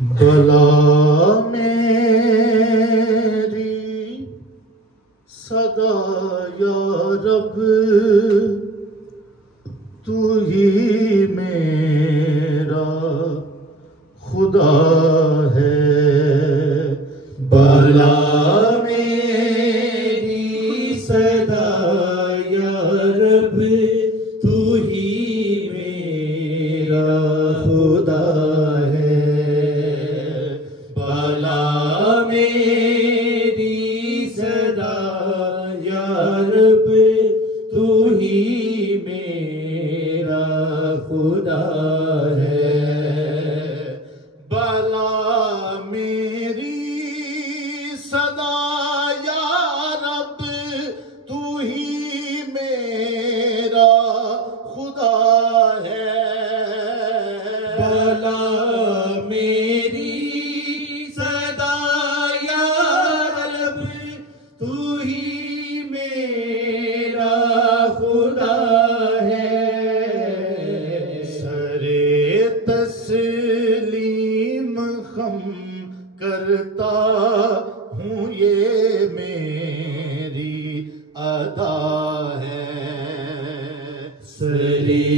भला मेरी सदा या रब तू ही मेरा खुदा है। भला मेरी सदा या रब तू ही मेरा खुदा है। भला मेरी सदा या रब तू ही मेरा खुदा है। भला मेरी सदा या रब तू ही मेरा खुदा है। भला मेरी सदा या रब तू ही मेरा खुदा है। सरे तस्लीम खम करता हूँ ये मेरी अदा है। सरे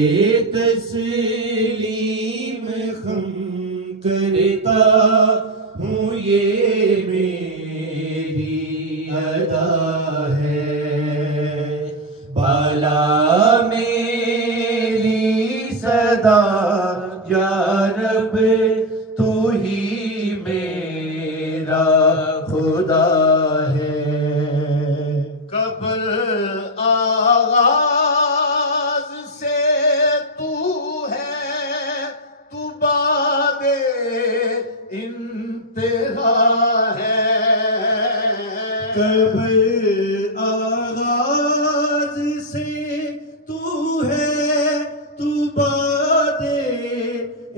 तस्लीम खम करता हूँ ये मेरी अदा है। भला मेरी सदा या रब तू ही मेरा खुदा है। कब्र आगाज से तू है, तू बादे इंतहा है। कब्र आगाज से तू है, तू बादे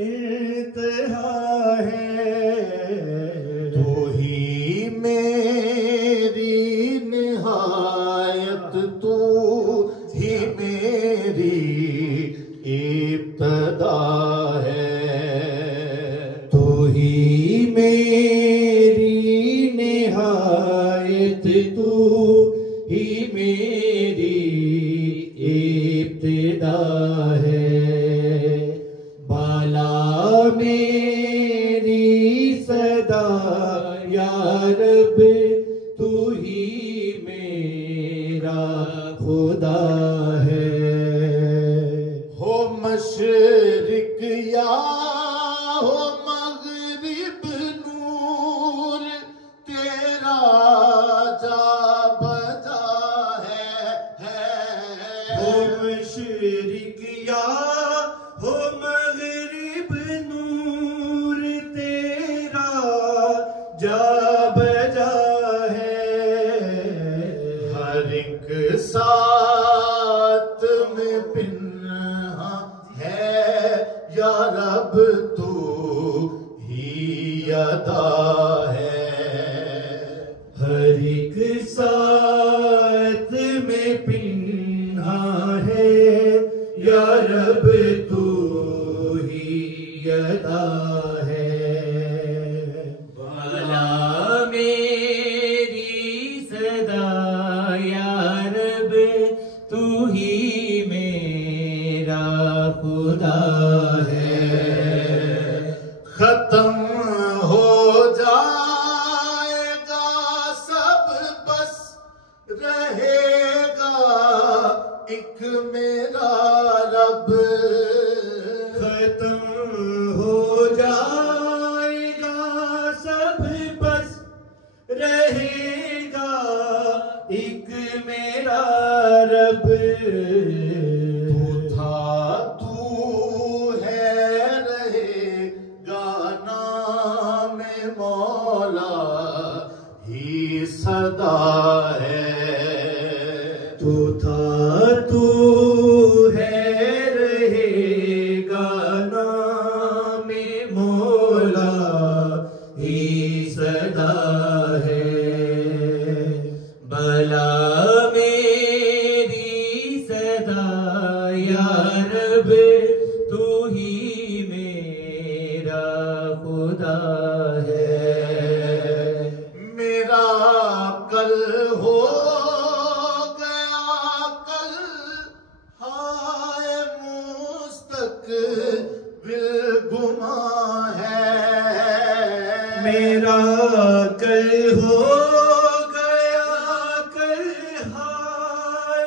इंतहा है। तू ही मेरी निहायत, तू ही मेरी इब्तदा है। तू ही मेरी निहायत, तू ही मेरी इब्तिदा है। भला मेरी सदा या रब तू ही मेरा खुदा है। हो मशरिक या हो मगरिब नूर तेरा जा बजा है। हो मशरिक या हो मगरिब नूर तेरा जा बजा है। हर एक साथ में पिन्हा है या रब तू ही अदा है। हर एक साथ में पिन्हा है या रब तू ही अदा है। भला मेरी सदा या रब तू ही मेरा खुदा है। खत्म हो जाएगा सब बस रहेगा एक मेरा रब। खत्म हो जाएगा सब बस रहेगा एक मेरा रब। तू था तू है रहेगा नाम मौला ही सदा है। तू था तू है रहेगा नाम मौला ही सदा है। भला मेरी सदा या रब तू ही मेरा खुदा खुदा है। मेरा कल हो गया कल, हाय मुस्तकबिल गुमा है। मेरा कल हो गया कल, हाय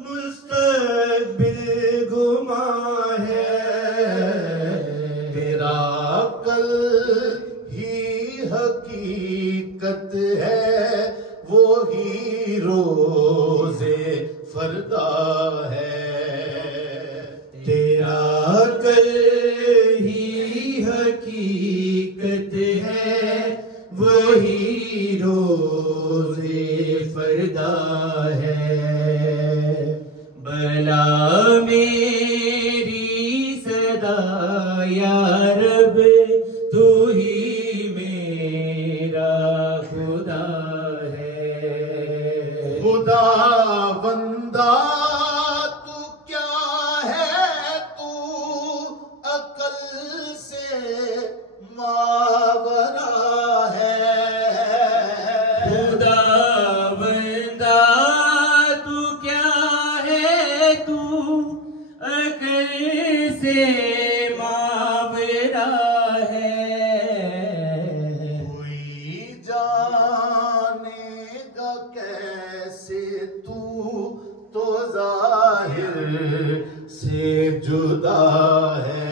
मुस्तकबिल गुमा है। मेरा कल ही हकीकत है, वो ही रोज़े फरदा है। तेरा कल ही हकीकत है, वही रोज़े फरदा है। बला मेरी सदा या रब, तू ही मेरा खुदा है। खुदा बंदा तू क्या है, तू अकल से मावरा है। खुदा बंदा तू क्या है, तू अकल से मावरा है। कोई जानेगा कैसे तू तो जाहिर से जुदा है।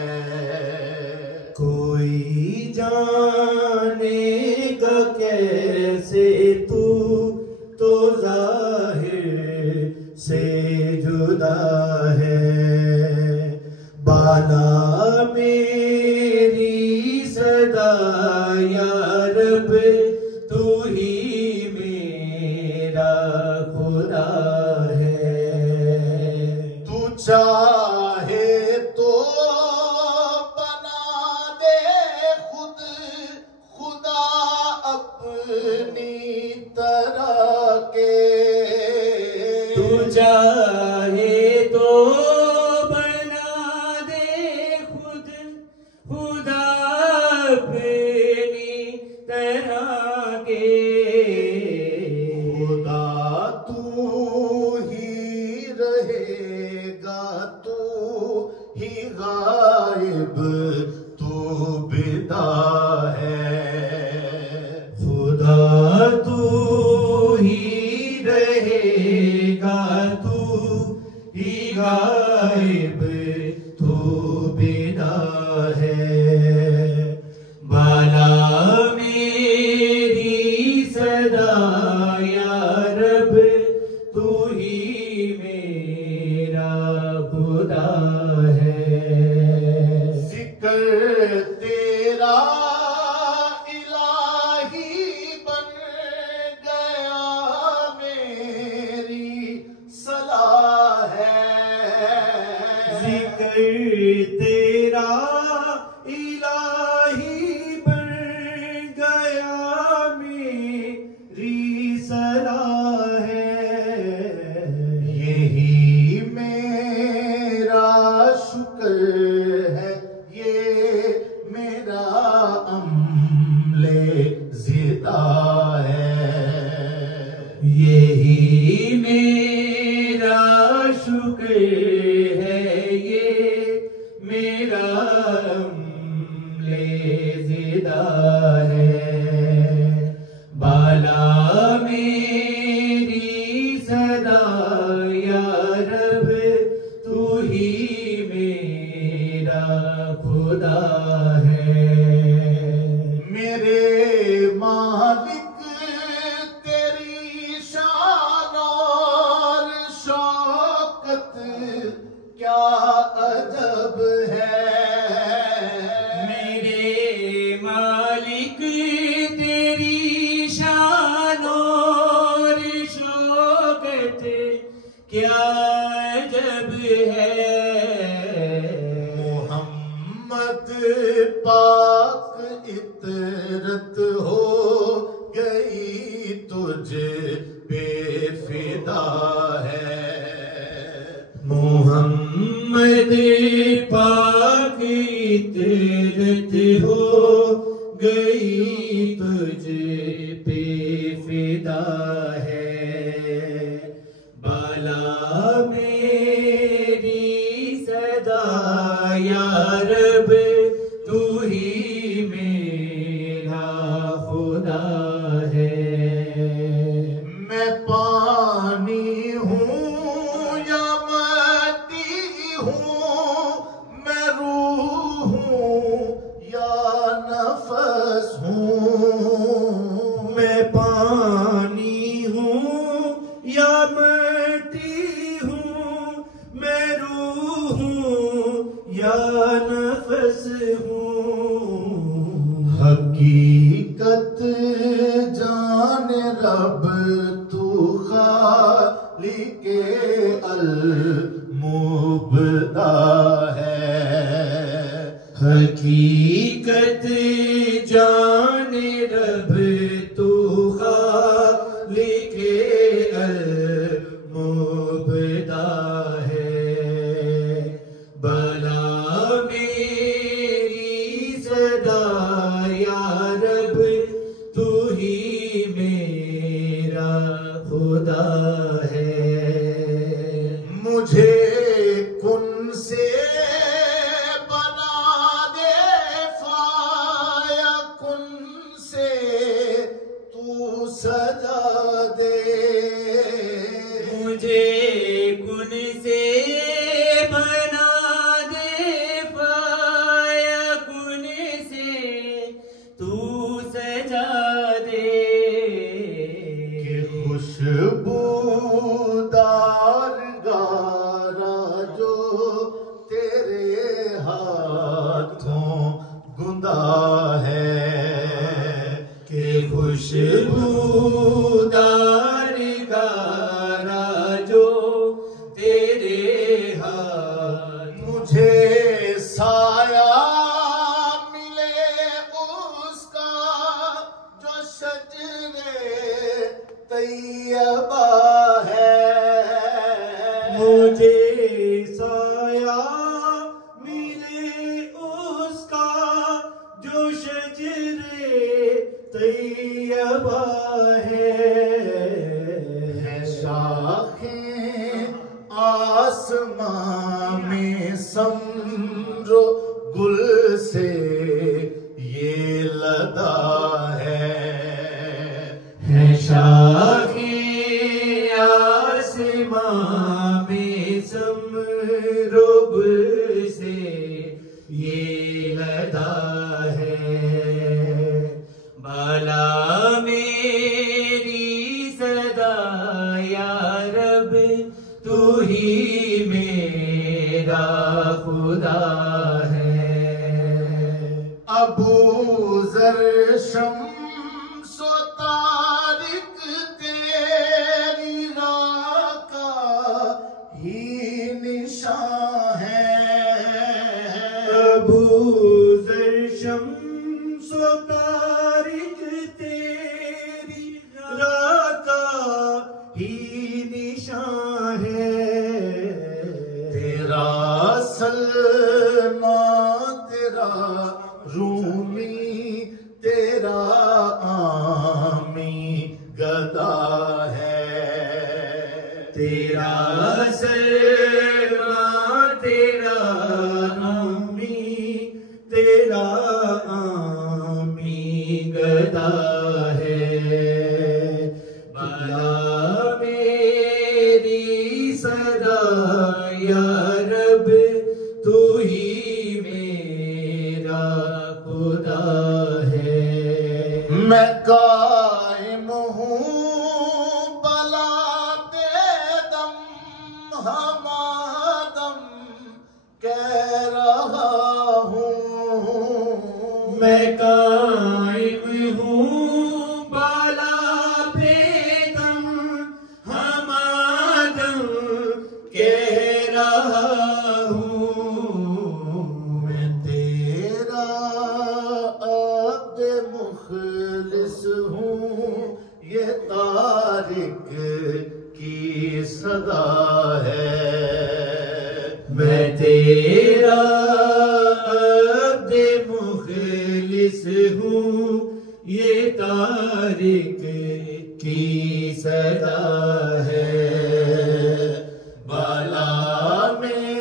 कोई जानेगा कैसे तू तो जाहिर से जुदा है। बाला मेरी सदा या रब, तू ही मेरा खुदा है। तू चाहे तो बना दे खुद खुदा अपनी तरह के। तू चाहे तो बना दे खुद खुदा अपनी तरह के। खुदा तू ही रहेगा, तू ही गायब, तू बिदा है। खुदा तू ही रहेगा, तू ही गायब, तू बिदा है। बाला मेरी सदा या रब, तू ही मेरा खुदा है। जिक्र तेरा इलाही बन गया, मेरी सलाह है। जिक्र तेरा इलाही बन गया, मेरी सलाह है। यही मेरा शुक्र है, ये मेरा अमले ज़िदा है। यही मेरा शुक्र है, ये मेरा अमले ज़िदा है। बाला मेरी सदा या रब, तू ही मेरा खुदा है। मेरे मालिक तेरी शान और शौकत क्या अजब है। मेरे मालिक तेरी शान और शौकत क्या अजब है। मोहम्मद पाक इतरत हो गई तुझ पे फिदा है। मोहम्मद पाक इतरत हो गई तुझ पे फिदा है। बाला मेरी सदा या रब तू ही मेरा खुदा है। मैं पानी हूँ या मिट्टी हूँ, मैं रूह हूँ या नफस हूँ। मैं पानी हूँ या मिट्टी हूँ, मैं रूह हूँ या नफस हूँ। हकीकत जाने रब तू खालिके अल मुबदा है। हकीकत जाने रब तू खालिके अल मुबदा है। भला मेरी सदा या रब तू ही मेरा खुदा है। मुझे कुन से बना दे फाया कुन से तू सजा दे। मुझे कुन से बना दे फाया कुन से तू सजा दे। कि खुशबूदार गारा जो तेरे हाथों गुंदा है। कि खुशबूदार गारा जो तेरे हाथ। मुझे साया मिले उसका जो शजरे तैयबा है। मुझे साया मिले उसका जो शजरे तैयबा है। शाखें आसमां में समझो गुल से ये लदा है। शाखें आसमां में समरो गुल से ये लदा है। बाला मेरी सदा या रब तू ही मेरा खुदा है। अबू जर शम्सो तारिक तेरी राह का ही निशान है। अबू जर शम्सो तारिक तेरी राह का ही निशान है। तेरा सलमा तेरा रूमी तेरा आमी गदा है। तेरा सलमा तेरा आमी तेरा आमी गदा है। बाला मेरी सदा या रब तू ही मेरा खुदा है। मैं कायम हूँ बला बेदम हमादम कह रहा हूँ। मैं कायम हूँ बाला बेदम हमादम कह रहा हूँ। मैं तेरा अब्द मुखलिस हूँ ये तारिक की सदा है। मैं तेरा अब्द मुखलिस हूँ हूँ ये तारिक की सदा है। बाला मेरी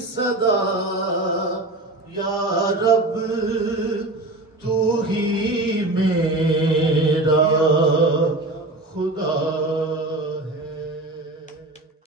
सदा या रब तू ही